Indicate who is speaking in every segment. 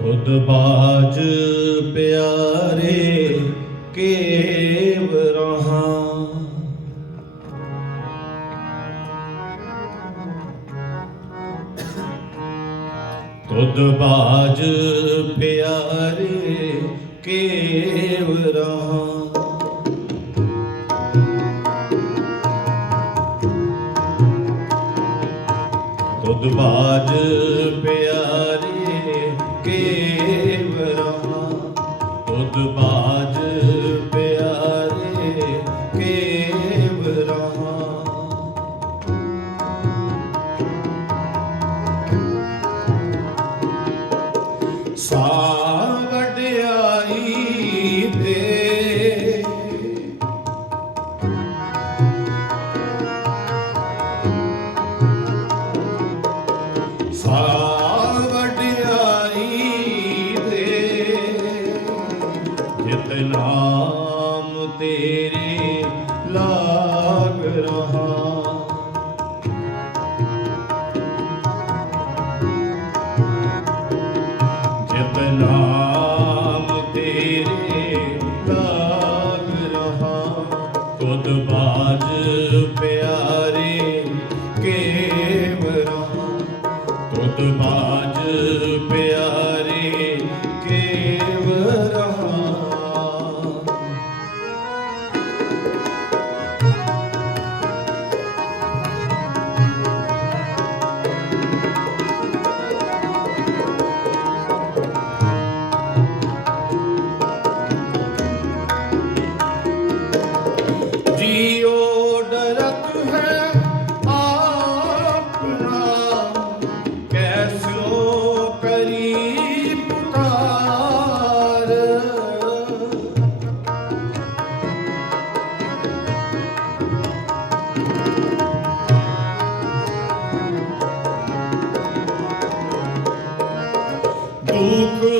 Speaker 1: ਖੁਦ ਬਾਜ ਪਿਆਰੇ ਕੇਵ ਰਹਾ। ਖੁਦ ਬਾਜ ਪਿਆਰੇ ਕੇਵ ਰਹਾ। ਖੁਦ ਬਾਜ ਪਿਆਰੇ 不可。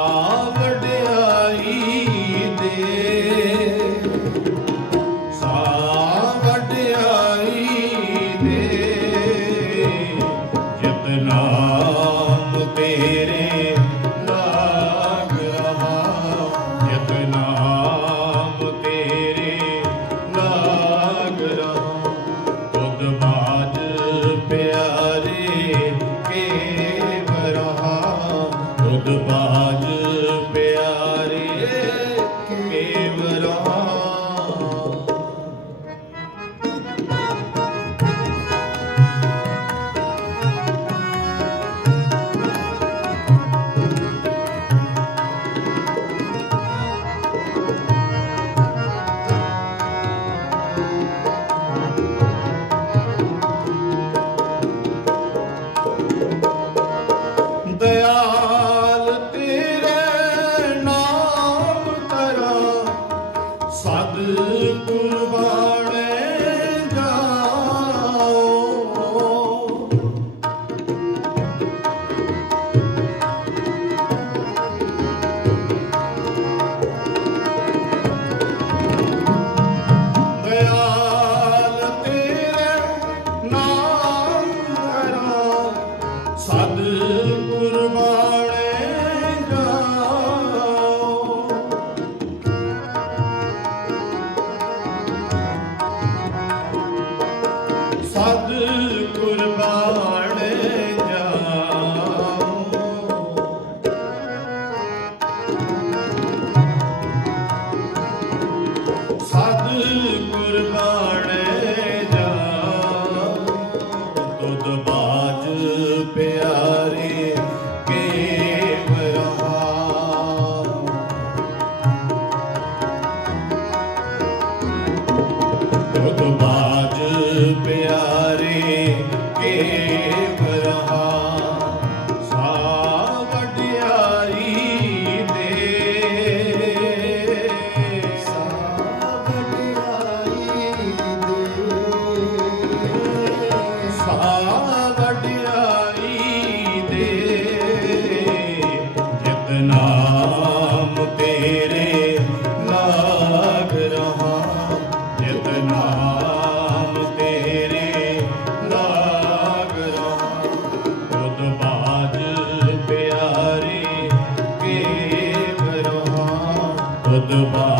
Speaker 1: ਤੁਧ ਬਾਜ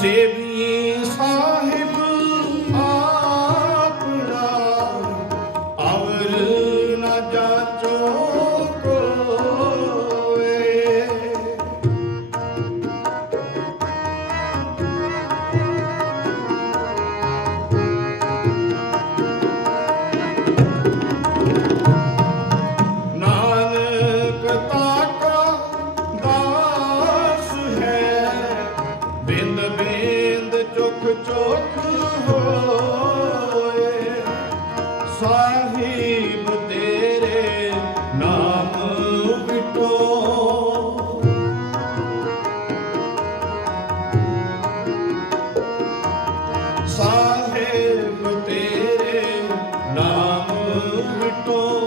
Speaker 1: percebo Oh.